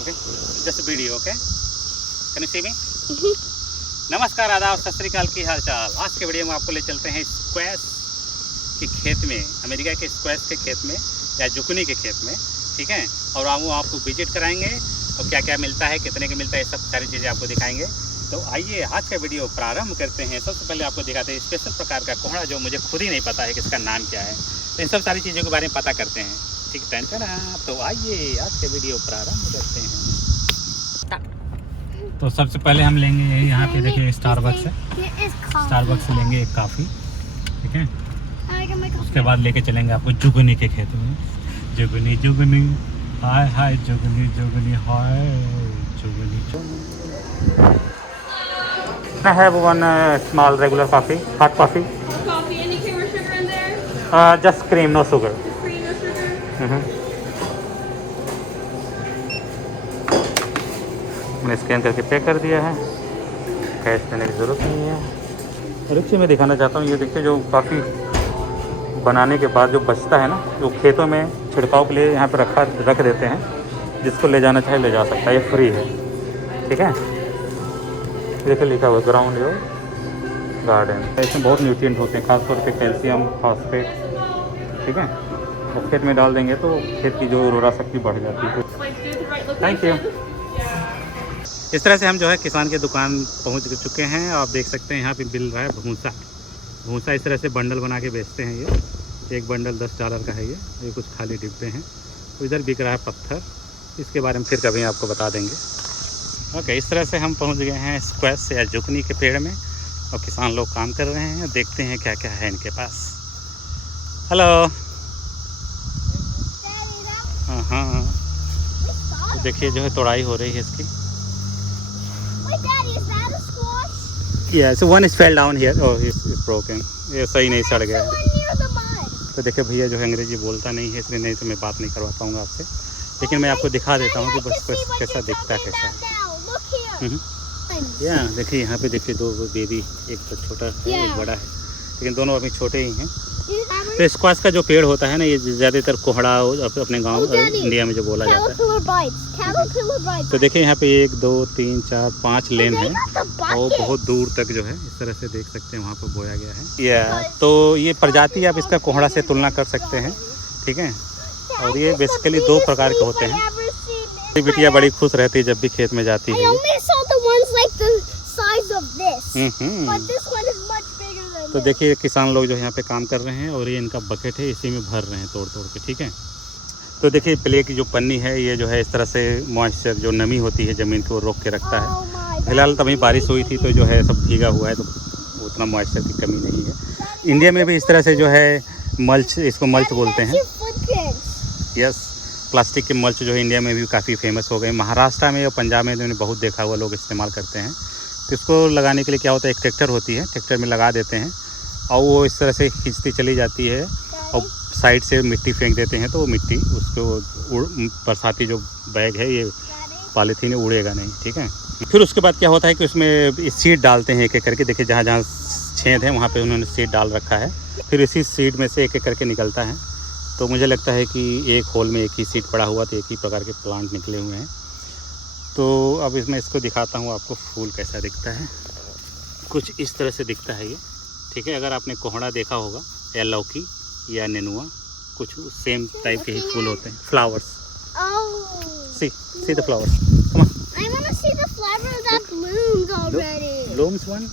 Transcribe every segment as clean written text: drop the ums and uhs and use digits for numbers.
Okay, just a video. Okay, can you see me? नमस्कार, आदाब, सत श्री अकाल, की हाल चाल। आज के वीडियो में आपको ले चलते हैं स्क्वैश के खेत में, अमेरिका के स्क्वैश के खेत में या जुकनी के खेत में, ठीक है। और वो आपको विजिट कराएंगे और क्या क्या मिलता है, कितने का मिलता है, सब सारी चीज़ें आपको दिखाएंगे। तो आइए आज का वीडियो प्रारंभ करते हैं। सबसे पहले आपको दिखाते हैं स्पेशल प्रकार का कोहड़ा, जो मुझे खुद ही नहीं पता है कि इसका नाम क्या है। तो इन सब सारी चीज़ों के बारे में पता करते हैं, ठीक टेंशन। तो आइए आज के वीडियो प्रारंभ करते हैं। तो सबसे पहले हम लेंगे यहाँ पे देखिए स्टारबक्स है, स्टारबक्स से लेंगे एक काफ़ी, ठीक है। उसके बाद लेके चलेंगे आपको जुगनी के खेत में। जुगनी जुगनी हाय हाय, जुगनी जुगनी हाय, जुगनी जुगनी। I have one small regular coffee, hot coffee. Coffee, any cream or sugar in there? Just cream, no sugar. Cream, no sugar? मैंने स्कैन करके पे कर दिया है, कैश देने की ज़रूरत नहीं है। रुचिए मैं दिखाना चाहता हूँ, ये देखिए जो काफ़ी बनाने के बाद जो बचता है ना, जो खेतों में छिड़काव के लिए यहाँ पे रख देते हैं, जिसको ले जाना चाहे ले जा सकता है, ये फ्री है, ठीक है। देखिए लिखा हुआ ग्राउंड यो गार्डन। इसमें बहुत न्यूट्रिएंट होते हैं, खासतौर पे कैल्शियम, फॉस्फेट, ठीक है। और खेत में डाल देंगे तो खेत की जो उर्वरा शक्ति बढ़ जाती है। Thank you. इस तरह से हम जो है किसान के दुकान पहुंच चुके हैं। आप देख सकते हैं यहाँ पे मिल रहा है भूसा। भूसा इस तरह से बंडल बना के बेचते हैं। ये एक बंडल $10 का है। ये कुछ खाली डिब्बे हैं। तो इधर बिक रहा है पत्थर, इसके बारे में फिर कभी आपको बता देंगे। ओके, इस तरह से हम पहुंच गए हैं स्क्वैश या जुकनी के पेड़ में, और किसान लोग काम कर रहे हैं। देखते हैं क्या क्या है इनके पास। हेलो। हाँ, तो देखिए जो है तोड़ाई हो रही है इसकी। Yes, one is fell down here. Oh, it's broken. ये सही नहीं सड़ गया है। तो देखिए भैया जो है अंग्रेजी बोलता नहीं है, इसलिए नहीं तो मैं बात नहीं करवा पाऊँगा आपसे, लेकिन मैं आपको दिखा देता हूँ कि बस कैसा दिखता है, कैसा है। या देखिए यहाँ पे देखिए दो बेबी, एक तो छोटा है एक बड़ा है, लेकिन दोनों अभी छोटे ही हैं। तो स्क्वाश का जो पेड़ होता है ना, ये ज़्यादातर कोहड़ा अपने गांव इंडिया में जो बोला जाता है। तो देखिए यहाँ पे 1 2 3 4 5 लेन है, और बहुत दूर तक जो है इस तरह से देख सकते हैं वहाँ पर बोया गया है। या तो ये प्रजाति आप इसका कोहड़ा से तुलना कर सकते हैं, ठीक है। और ये बेसिकली 2 प्रकार के होते हैं। बिटिया बड़ी खुश रहती है जब भी खेत में जाती है। तो देखिए किसान लोग जो यहाँ पे काम कर रहे हैं, और ये इनका बकेट है, इसी में भर रहे हैं तोड़ तोड़ के, ठीक है। तो देखिए प्ले की जो पन्नी है, ये जो है इस तरह से मॉइस्चर, जो नमी होती है ज़मीन को रोक के रखता है। फिलहाल तभी बारिश हुई थी तो जो है सब भीगा हुआ है, तो उतना मॉइस्चर की कमी नहीं है। इंडिया में भी इस तरह से जो है मल्च, इसको मल्च बोलते हैं। यस, प्लास्टिक के मल्च जो है इंडिया में भी काफ़ी फेमस हो गए। महाराष्ट्र में और पंजाब में मैंने बहुत देखा हुआ लोग इस्तेमाल करते हैं। तो इसको लगाने के लिए क्या होता है, एक ट्रैक्टर होती है, ट्रैक्टर में लगा देते हैं, और वो इस तरह से खींचती चली जाती है, और साइड से मिट्टी फेंक देते हैं, तो वो मिट्टी उसको बरसाती जो बैग है, ये पॉलीथीन उड़ेगा नहीं, ठीक है। फिर उसके बाद क्या होता है कि उसमें सीड डालते हैं एक एक करके। देखिए जहाँ जहाँ छेद है वहाँ पे उन्होंने सीड डाल रखा है। फिर इसी सीड में से एक एक करके निकलता है। तो मुझे लगता है कि एक होल में एक ही सीड पड़ा हुआ, तो एक ही प्रकार के प्लांट निकले हुए हैं। तो अब इसमें इसको दिखाता हूँ आपको फूल कैसा दिखता है। कुछ इस तरह से दिखता है ये, ठीक है। अगर आपने कोहड़ा देखा होगा या लौकी या नेनुआ, कुछ सेम टाइप के ही फूल होते हैं। Flowers, see the flowers, come on, I want to see the flower that blooms already. Blooms one.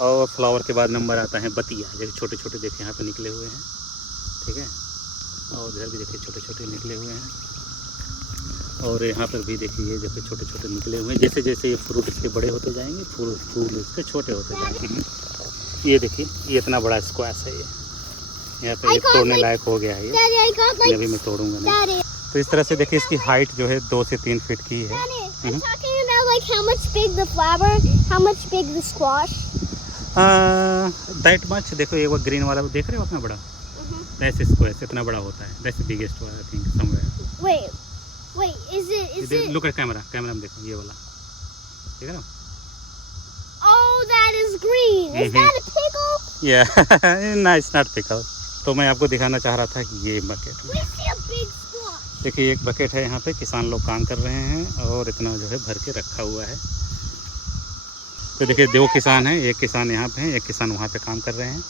और फ्लावर के बाद नंबर आता है बतिया, जैसे छोटे छोटे देखिए यहाँ पे निकले हुए हैं, ठीक है। और इधर भी देखिए छोटे छोटे निकले हुए हैं, और यहाँ पर भी देखिए जैसे छोटे छोटे निकले हुए हैं। जैसे जैसे ये फ्रूट इसके बड़े होते जाएंगे, फूल इसके छोटे होते जाएंगे। ये देखिए ये इतना बड़ा स्क्वैश है, ये यहाँ पे तोड़ने लायक हो गया है ये। अभी मैं तोड़ूंगा नहीं। तो इस तरह से देखिए इसकी हाइट जो है 2 से 3 फीट की है। I'm talking about like how much big the flower, how much big the squash. That much. देखो ये वो ग्रीन वाला देख रहे हो अपना बड़ा, दैट्स स्क्वैश, इतना बड़ा होता है। That's biggest one I think somewhere. Wait, is it? Look at camera में देखो, ये वाला ठीक है ना। Oh, that is green. Is that a pickle? Yeah, no, it's not pickle. तो मैं आपको दिखाना चाह रहा था कि ये bucket We see a big squash. देखिए एक बकेट है यहाँ पे, किसान लोग काम कर रहे हैं और इतना जो है भर के रखा हुआ है। तो देखिए 2 किसान हैं, एक किसान यहाँ पे है, एक किसान वहाँ पे काम कर रहे हैं।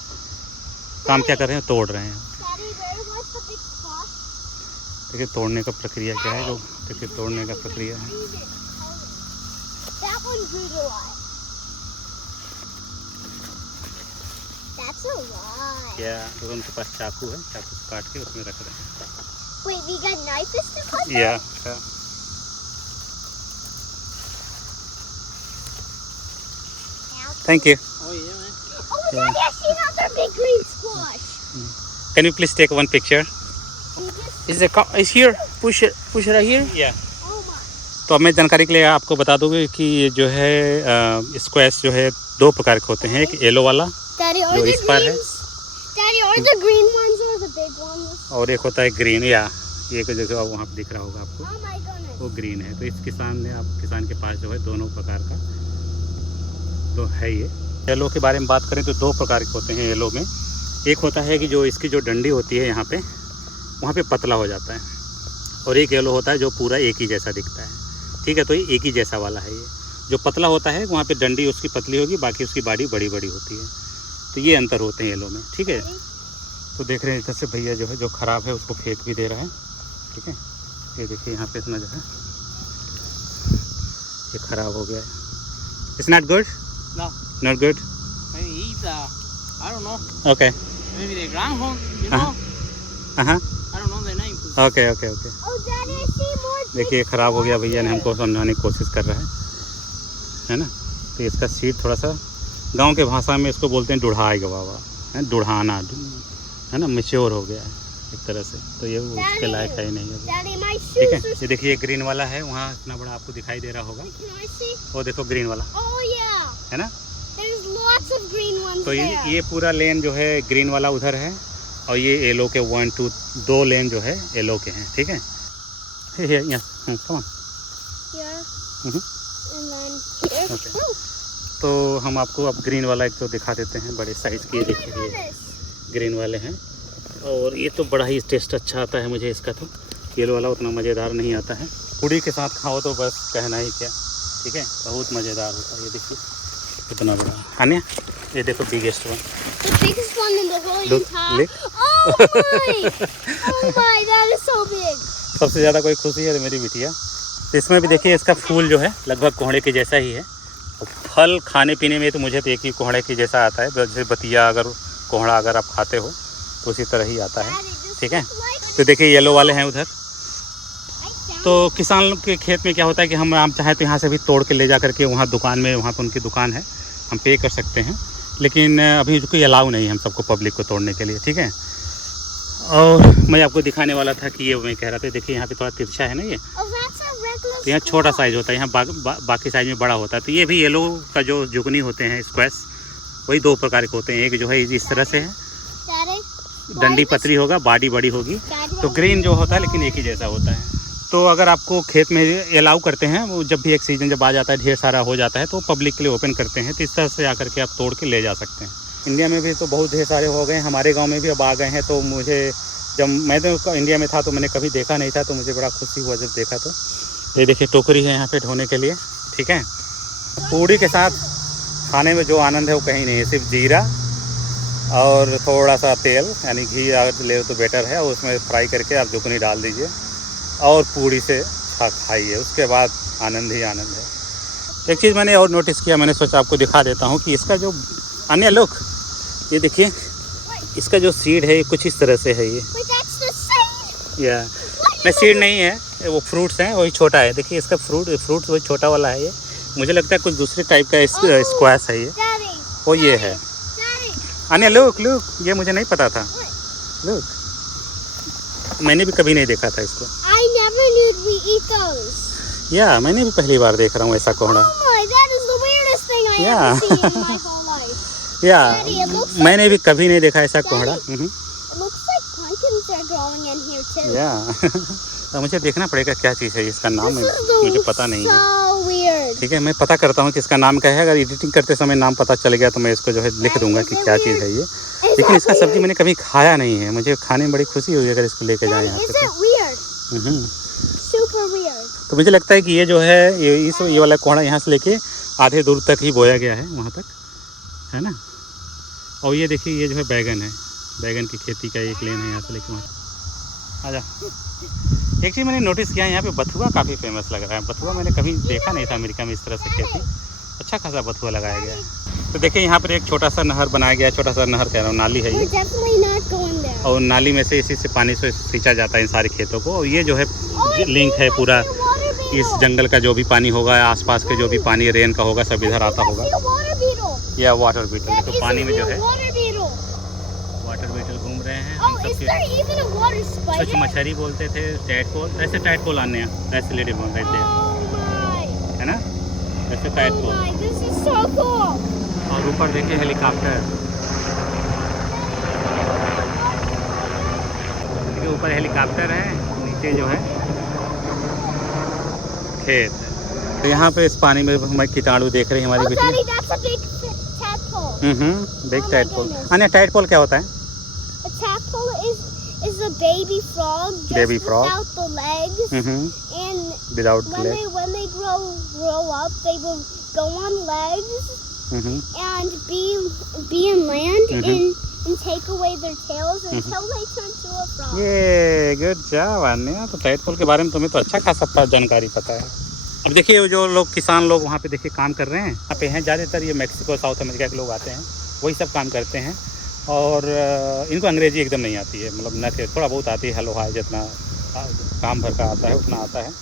काम क्या कर रहे हैं? तोड़ रहे हैं। देखिए तोड़ने का प्रक्रिया क्या है, जो देखिए तोड़ने का प्रक्रिया है। क्या तो उनके पास चाकू है, चाकू से काट के उसमें रख रहे हैं। Wait, we got knives to cut them? या thank you. Oh, Daddy, I see another big green squash. Can you please take one picture? Is here? Push it right here. या Oh my. तो अब मैं जानकारी के लिए आपको बता दूंगी कि ये जो है स्क्वैश जो है 2 प्रकार के होते हैं। एक येलो वाला Daddy, are जो the इस पर है, greens? Daddy, are the green ones or the big ones? और एक होता है ग्रीन। या ये जो आप वहाँ पे दिख रहा होगा आपको, Oh my goodness. वो ग्रीन है। तो इस किसान के पास जो है दोनों प्रकार का तो है। ये येलो के बारे में बात करें तो 2 प्रकार के होते हैं येलो में। एक होता है कि जो इसकी जो डंडी होती है यहाँ पे, वहाँ पे पतला हो जाता है, और एक येलो होता है जो पूरा एक ही जैसा दिखता है। ठीक है, तो ये एक ही जैसा वाला है। ये जो पतला होता है वहाँ पे डंडी उसकी पतली होगी, बाकी उसकी बॉडी बड़ी बड़ी होती है। तो ये अंतर होते हैं येलो में। ठीक है, तो देख रहे हैं इधर से भैया जो है जो ख़राब है उसको फेंक भी दे रहा है। ठीक है, ये देखिए यहाँ पे इतना जो है ये ख़राब हो गया है। It's not good, No, not good. maybe he's I don't know. Okay, Maybe the groundhog. You know? हाँ, I don't know the name. Okay okay okay. Oh, Daddy, I see more. देखिए ख़राब हो गया, भैया ने हमको समझाने की कोशिश कर रहा है ना। तो इसका सीड थोड़ा सा गांव के भाषा में इसको बोलते हैं डुढ़ाएगा बाबा, है डुढ़ाना, है ना, मैच्योर हो गया है एक तरह से। तो ये उसके लायक है ही नहीं है। Daddy, my ठीक shoes है, are. ये देखिए ग्रीन वाला है, वहाँ इतना बड़ा आपको दिखाई दे रहा होगा। Can I see? वो देखो ग्रीन वाला, Oh yeah. है ना। There's lots of green ones तो there. ये पूरा लेन जो है ग्रीन वाला उधर है, और ये येलो के 1 2 2 लेन जो है येलो के हैं। ठीक है, come on. Here. Mhm. And then here. Okay. Oh, तो हम आपको अब ग्रीन वाला एक तो दिखा देते हैं, बड़े साइज़ की। ये look देखिए at ये this. ग्रीन वाले हैं, और ये तो बड़ा ही टेस्ट अच्छा आता है मुझे इसका। तो येलो वाला उतना मज़ेदार नहीं आता है, पूड़ी के साथ खाओ तो बस कहना ही क्या। ठीक है, बहुत मज़ेदार होता है। ये देखिए कितना बड़ा आने, ये देखो biggest one. The biggest one in the whole Look, entire. look. Oh my! Oh my! That is so big. सबसे ज़्यादा कोई खुशी है मेरी बिटिया। तो इसमें भी देखिए इसका फूल जो है लगभग कोहड़े के जैसा ही है, और फल खाने पीने में तो मुझे तो एक ही कोहड़े के जैसा आता है। जैसे बतिया अगर कोहड़ा अगर आप खाते हो तो उसी तरह ही आता है। Daddy, this ठीक है, looks like. तो देखिए येलो वाले हैं उधर। I found. तो किसान लोग के खेत में क्या होता है कि हम चाहें तो यहाँ से भी तोड़ के ले जा करके वहाँ दुकान में, वहाँ पर उनकी दुकान है, हम पे कर सकते हैं। लेकिन अभी कोई अलाउ नहीं है हम सबको पब्लिक को तोड़ने के लिए। ठीक है, और मैं आपको दिखाने वाला था कि ये मैं कह रहा था, देखिए यहाँ पे थोड़ा तिरछा है ना ये, Oh, that's a regular. तो यहाँ छोटा squash. साइज़ होता है, यहाँ बाकी साइज़ में बड़ा होता है। तो ये भी येलो का जो जुगनी होते हैं स्क्वैश, वही 2 प्रकार के होते हैं। एक जो है इस तरह से है, Daddy. डंडी पतली होगा, बॉडी बड़ी होगी। Daddy. तो ग्रीन जो होता है लेकिन एक ही जैसा होता है। तो अगर आपको खेत में अलाउ करते हैं, वो जब भी एक सीज़न जब आ जाता है, ढेर सारा हो जाता है, तो पब्लिक के लिए ओपन करते हैं। तो इस तरह से आकर के आप तोड़ के ले जा सकते हैं। इंडिया में भी तो बहुत ढेर सारे हो गए, हमारे गांव में भी अब आ गए हैं। तो मुझे जब मैं तो इंडिया में था तो मैंने कभी देखा नहीं था, तो मुझे बड़ा खुशी हुआ जब देखा। तो ये देखिए टोकरी है यहाँ पे ढोने के लिए। ठीक है, पूड़ी के साथ खाने में जो आनंद है वो कहीं नहीं है। सिर्फ जीरा और थोड़ा सा तेल यानी घी अगर ले तो बेटर है, और उसमें फ्राई करके आप जुगनी डाल दीजिए और पूड़ी से खाइए, उसके बाद आनंद ही आनंद है। एक चीज़ मैंने और नोटिस किया, मैंने सोचा आपको दिखा देता हूँ कि इसका जो अन्य लुक, ये देखिए इसका जो सीड है ये कुछ इस तरह से है। ये Wait, that's the seed. या नहीं सीड नहीं है, वो फ्रूट्स हैं, वही छोटा है। देखिए इसका फ्रूट्स वही छोटा वाला है। ये मुझे लगता है कुछ दूसरे टाइप का स्क्वैश है ये, Daddy. वो ये है। Daddy. अन्य लुक ये मुझे नहीं पता था। लुक, मैंने भी कभी नहीं देखा था इसको। I never knew we eat those. या मैंने भी पहली बार देख रहा हूँ ऐसा कोहड़ा। Oh my, that is the weirdest thing I Yeah. ever seen in my whole life. या Daddy, it looks like- मैंने भी कभी नहीं देखा ऐसा कोहड़ा। It looks like pumpkins are growing in here too. या मुझे देखना पड़ेगा क्या चीज़ है, इसका नाम This is मुझे पता नहीं है। so weird. ठीक है, मैं पता करता हूँ कि इसका नाम क्या है। अगर एडिटिंग करते समय नाम पता चल गया तो मैं इसको जो है लिख दूंगा कि क्या चीज़ है ये। Is लेकिन that इसका सब्जी weird? मैंने कभी खाया नहीं है, मुझे खाने में बड़ी खुशी हुई अगर इसको लेके जाए Daddy, यहाँ is पे। it weird? Super weird. तो मुझे लगता है कि ये जो है ये वाला कोहड़ा यहाँ से लेके आधे दूर तक ही बोया गया है, वहाँ तक, है ना। और ये देखिए ये जो है बैगन है, बैगन की खेती का एक लेन है यहाँ से लेके वहाँ। आजा। एक चीज़ मैंने नोटिस किया, यहाँ पे बथुआ काफ़ी फेमस लग रहा है। बथुआ मैंने कभी देखा नहीं था अमेरिका में इस तरह से खेती, अच्छा खासा बथुआ लगाया गया है। तो देखिए यहाँ पर एक छोटा सा नहर बनाया गया है, छोटा सा नहर कह रहा हूँ, नाली है ये, We're definitely not going there. और नाली में से इसी से पानी से सींचा जाता है इन सारे खेतों को। और ये जो है लिंक है पूरा, इस जंगल का जो भी पानी होगा, आसपास के जो भी पानी रेन का होगा, सब इधर आता होगा। Water beetle. या वाटर बीटल, तो पानी में जो है Water beetle. वाटर बीटल घूम रहे हैं। Oh, हम is सबके there even a water spider? कुछ मछली बोलते थे, टाइडपोल, ऐसे टाइडपोल आने हैं, ऐसे लेडी बोल रहे थे, Oh my. है ना, ऐसे Oh टाइडपोल। my, this is so cool. और ऊपर देखिए हेलीकॉप्टर, देखिए ऊपर हेलीकॉप्टर है, नीचे जो है खेत है। तो यहाँ पे इस पानी में हमारे कीटाणु देख रहे हैं हमारी Oh, बिजली। Daddy, that's a big tadpole. Big Oh my टाइडपोल। goodness. अन्य टाइडपोल क्या होता है? A tadpole is a baby frog just Baby frog. without the legs. And without when they grow up, they will go on legs and be in land and take away their tails until they turn to a frog. ये good job अन्य। तो टाइडपोल के बारे में तुम्हें तो अच्छा खासा जानकारी पता है। अब देखिए जो लोग किसान लोग वहाँ पे देखिए काम कर रहे हैं, यहाँ पे हैं ज़्यादातर ये मैक्सिको साउथ अमेरिका के लोग आते हैं, वही सब काम करते हैं। और इनको अंग्रेजी एकदम नहीं आती है, मतलब न कि थोड़ा बहुत आती है, हेलो हाय जितना काम भर का आता है उतना आता है।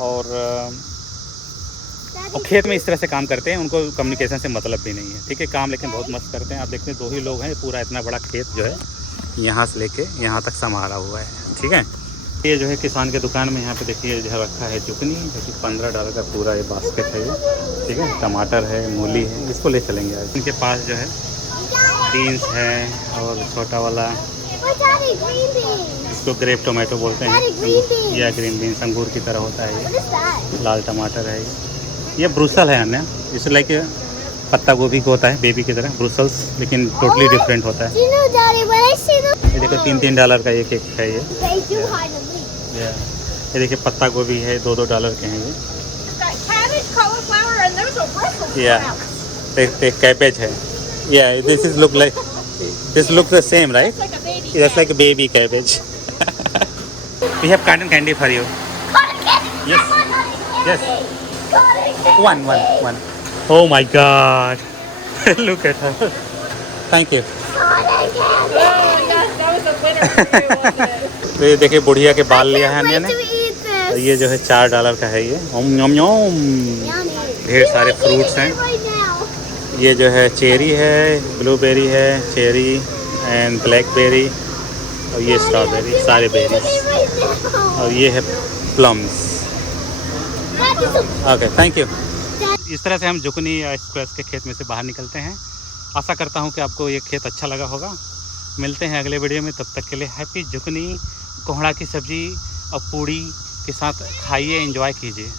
और खेत में इस तरह से काम करते हैं, उनको कम्युनिकेशन से मतलब भी नहीं है, ठीक है, काम लेकिन बहुत मस्त करते हैं। आप देखते हैं 2 ही लोग हैं, पूरा इतना बड़ा खेत जो है यहाँ से लेके यहाँ तक संभाला हुआ है, ठीक है। ये जो है किसान के दुकान में यहाँ पे देखिए जो रखा है जुकनी, जो कि $15 का पूरा ये बास्केट है ये, ठीक है। टमाटर है, मूली है, इसको ले चलेंगे आज। इनके पास जो है बीन्स है और छोटा वाला Oh, Daddy, green beans. इसको ग्रेप टोमेटो बोलते हैं, Daddy, green beans. या ग्रीन बीन्स, अंगूर की तरह होता है What ये। is that? लाल टमाटर है ये ब्रुसल है अन्य, इसे लाइक पत्ता गोभी को होता है बेबी की तरह, ब्रुसल्स, लेकिन टोटली डिफरेंट होता है। Do you know, Daddy, when I see the... ये देखो $3 का एक है ये। They do hide the leaf. ये देखिए पत्ता गोभी है, $2 के हैं ये। It's got cabbage, cauliflower, and there's a Brussels Yeah. sprout. Cabbage है। या this is look like, this look the same right, It's like a baby. It's like baby cabbage. We have cotton candy for you. Cotton candy! Yes. I want cotton Yes. candy! Cotton candy! One. Oh my God! Look at her. Thank you. Cotton candy! Oh my gosh, that was a winner for you, wasn't it? तो ये देखिए बुढ़िया के बाल लिया है Wait हमने, to eat और this. ये जो है $4 का है ये। ओम न्योम न्योम। Yummy. ढेर सारे We're eating fruits हैं। it right now. ये जो है चेरी है, ब्लूबेरी है, चेरी एंड ब्लैकबेरी, और ये स्ट्रॉबेरी, सारे बेरीज, और ये है प्लम्स। Okay, thank you. इस तरह से हम जुकनी या स्क्वैश के खेत में से बाहर निकलते हैं। आशा करता हूँ कि आपको ये खेत अच्छा लगा होगा। मिलते हैं अगले वीडियो में, तब तक के लिए हैप्पी जुकनी, कोहड़ा की सब्जी और पूड़ी के साथ खाइए, एंजॉय कीजिए।